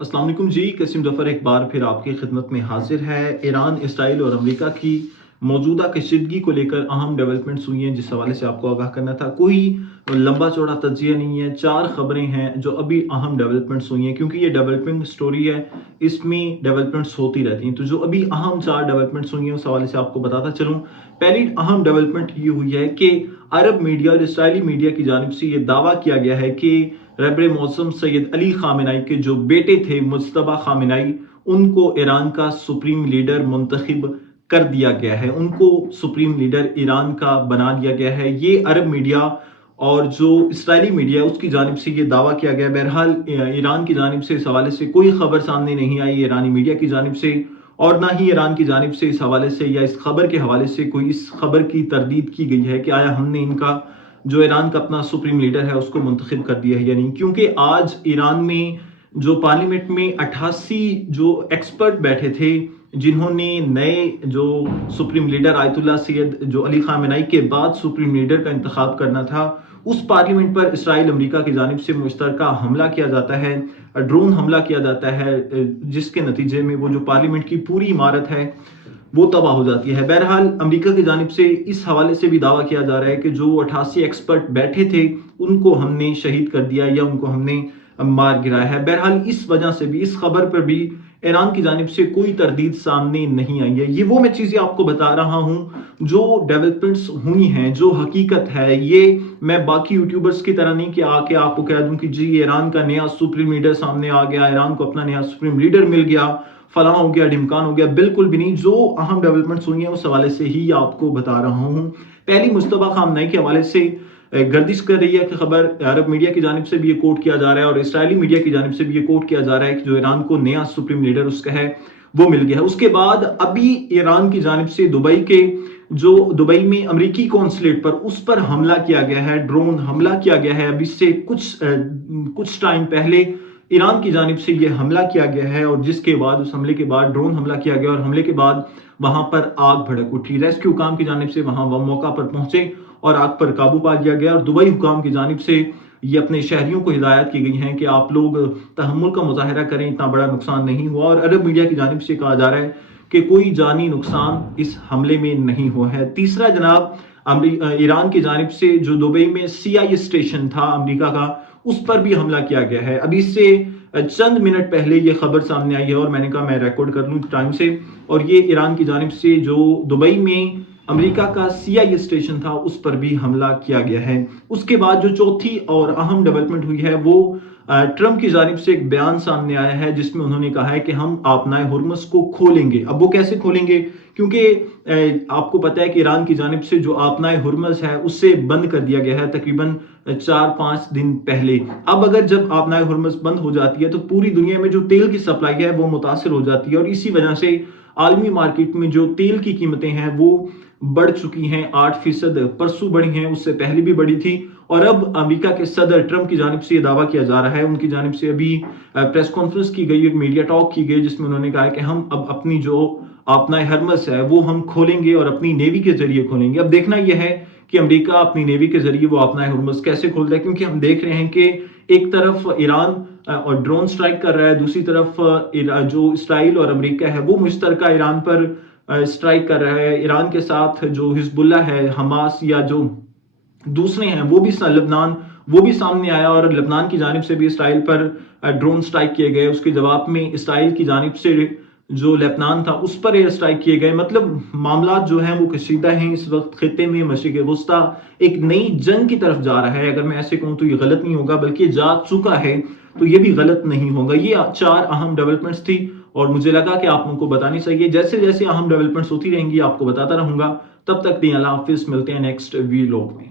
अस्सलाम वालेकुम जी। कसीम जफर एक बार फिर आपकी खिदमत में हाजिर है। ईरान, इसराइल और अमेरिका की मौजूदा कशीदगी को लेकर अहम डेवलपमेंट्स हुई हैं, जिस हवाले से आपको आगाह करना था। कोई लंबा चौड़ा तज्जिया नहीं है, 4 खबरें हैं जो अभी अहम डेवलपमेंट्स हुई हैं, क्योंकि ये डेवलपिंग स्टोरी है, इसमें डेवलपमेंट्स होती रहती हैं। तो जो अभी अहम 4 डेवलपमेंट्स हुई हैं उस हवाले से आपको बताता चलूँ। पहली अहम डेवलपमेंट ये हुई है कि अरब मीडिया और इसराइली मीडिया की जानिब से ये दावा किया गया है कि रहबर मौसम सैयद अली खामेनाई के जो बेटे थे मुज्तबा खामेनाई, उनको ईरान का सुप्रीम लीडर मुंतखब कर दिया गया है। उनको सुप्रीम लीडर ईरान का बना दिया गया है। ये अरब मीडिया और जो इसराइली मीडिया है उसकी जानिब से ये दावा किया गया। बहरहाल ईरान की जानिब से इस हवाले से कोई खबर सामने नहीं आई ईरानी मीडिया की जानिब से, और ना ही ईरान की जानिब से इस हवाले से या इस खबर के हवाले से कोई इस खबर की तरदीद की गई है कि आया हमने इनका जो ईरान का अपना सुप्रीम लीडर है उसको मुंतखब कर दिया है या नहीं। क्योंकि आज ईरान में जो पार्लियामेंट में 88 जो एक्सपर्ट बैठे थे, जिन्होंने नए जो सुप्रीम लीडर आयतुल्लाह सैयद जो अली खामेनाई के बाद सुप्रीम लीडर का इंतखाब करना था, उस पार्लियामेंट पर इसराइल अमेरिका की जानिब से मुश्तरका हमला किया जाता है, ड्रोन हमला किया जाता है, जिसके नतीजे में वो जो पार्लियामेंट की पूरी इमारत है वो तबाह हो जाती है। बहरहाल अमेरिका की जानिब से इस हवाले से भी दावा किया जा रहा है कि जो 88 एक्सपर्ट बैठे थे उनको हमने शहीद कर दिया या उनको हमने मार गिराया है। बहरहाल इस वजह से भी, इस खबर पर भी ईरान की जानिब से कोई तरदीद सामने नहीं आई है। ये वो मैं चीज़ें आपको बता रहा हूँ जो डेवलपमेंट्स हुई हैं, जो हकीकत है। ये मैं बाकी यूट्यूबर्स की तरह नहीं कि आके आपको कह दूं कि जी ईरान का नया सुप्रीम लीडर सामने आ गया, ईरान को अपना नया सुप्रीम लीडर मिल गया, फलां हो गया, ढिमकान हो गया। बिल्कुल भी नहीं। जो अहम डेवलपमेंट्स हुई हैं उस हवाले से ही आपको बता रहा हूँ। पहली मुज्तबा खामेनाई के हवाले से गर्दिश कर रही है कि खबर अरब मीडिया की जानिब से भी ये कोट किया जा रहा है और इसराइली मीडिया की जानिब से भी ये कोट किया जा रहा है कि जो ईरान को नया सुप्रीम लीडर उसका है वो मिल गया है। उसके बाद अभी ईरान की जानिब से दुबई में अमेरिकी कॉन्सुलेट पर उस पर हमला किया गया है, ड्रोन हमला किया गया है। अभी से कुछ टाइम पहले ईरान की जानिब से यह हमला किया गया है, और जिसके बाद उस हमले के बाद ड्रोन हमला किया गया और हमले के बाद वहां पर आग भड़क उठी। रेस्क्यू हुकाम की जानिब से वहां मौका पर पहुंचे और आग पर काबू पा लिया गया। और दुबई हुकाम की जानिब से ये अपने शहरियों को हिदायत की गई है कि आप लोग तहम्मुल का मुजाहरा करें, इतना बड़ा नुकसान नहीं हुआ। और अरब मीडिया की जानिब से कहा जा रहा है कि कोई जानी नुकसान इस हमले में नहीं हुआ है। तीसरा जनाब, ईरान की जानिब से जो दुबई में CIA स्टेशन था अमेरिका का, उस पर भी हमला किया गया है। अभी से चंद मिनट पहले ये खबर सामने आई है और मैंने कहा मैं रिकॉर्ड कर लूं टाइम से। और ये ईरान की जानिब से जो दुबई में अमेरिका का CIA स्टेशन था उस पर भी हमला किया गया है। उसके बाद जो चौथी और अहम डेवलपमेंट हुई है वो ट्रंप की जानिब से एक बयान सामने आया है, जिसमें उन्होंने कहा है कि हम आपनाए हुर्मुज़ को खोलेंगे। अब वो कैसे खोलेंगे, क्योंकि आपको पता है कि ईरान की जानिब से जो आपनाए हुर्मुज़ है उससे बंद कर दिया गया है तकरीबन 4-5 दिन पहले। अब अगर जब आपनाए हुर्मुज़ बंद हो जाती है तो पूरी दुनिया में जो तेल की सप्लाई है वो मुतासिर हो जाती है, और इसी वजह से आलमी मार्केट में जो तेल की कीमतें हैं वो बढ़ चुकी हैं। 8% परसों बढ़ी हैं, उससे पहले भी बढ़ी थी। और अब अमेरिका के सदर ट्रंप की जानिब से ये दावा किया जा रहा है, उनकी जानिब से अभी प्रेस कॉन्फ्रेंस की गई, एक मीडिया टॉक की गई, जिसमें उन्होंने कहा कि हम अब अपनी जो आपनाए हुर्मुज़ है वो हम खोलेंगे और अपनी नेवी के जरिए खोलेंगे। अब देखना यह है कि अमेरिका अपनी नेवी के जरिए वो आपनाए हुर्मुज़ कैसे खोलता है, क्योंकि हम देख रहे हैं कि एक तरफ ईरान और ड्रोन स्ट्राइक कर रहा है, दूसरी तरफ जो इसराइल और अमेरिका है वो मुश्तरका ईरान पर स्ट्राइक कर रहा है। ईरान के साथ जो हिजबुल्लाह है, हमास या जो दूसरे हैं वो भी लबनान, वो भी सामने आया और लबनान की जानिब से भी इसराइल पर ड्रोन स्ट्राइक किए गए। उसके जवाब में इसराइल की जानिब से जो लेबनान था उस पर एयर स्ट्राइक किए गए। मतलब मामला जो हैं वो कशीदा हैं। इस वक्त खित्ते में मशरिक़ वस्ता एक नई जंग की तरफ जा रहा है। अगर मैं ऐसे कहूँ तो ये गलत नहीं होगा, बल्कि जा चुका है, तो ये भी गलत नहीं होगा। ये 4 अहम डेवलपमेंट्स थी और मुझे लगा कि आप लोगों को बतानी चाहिए। जैसे जैसे अहम डेवलपमेंट्स होती रहेंगी आपको बताता रहूंगा। तब तक दी अल्लाह हाफिज़, मिलते हैं नेक्स्ट वीलॉग में।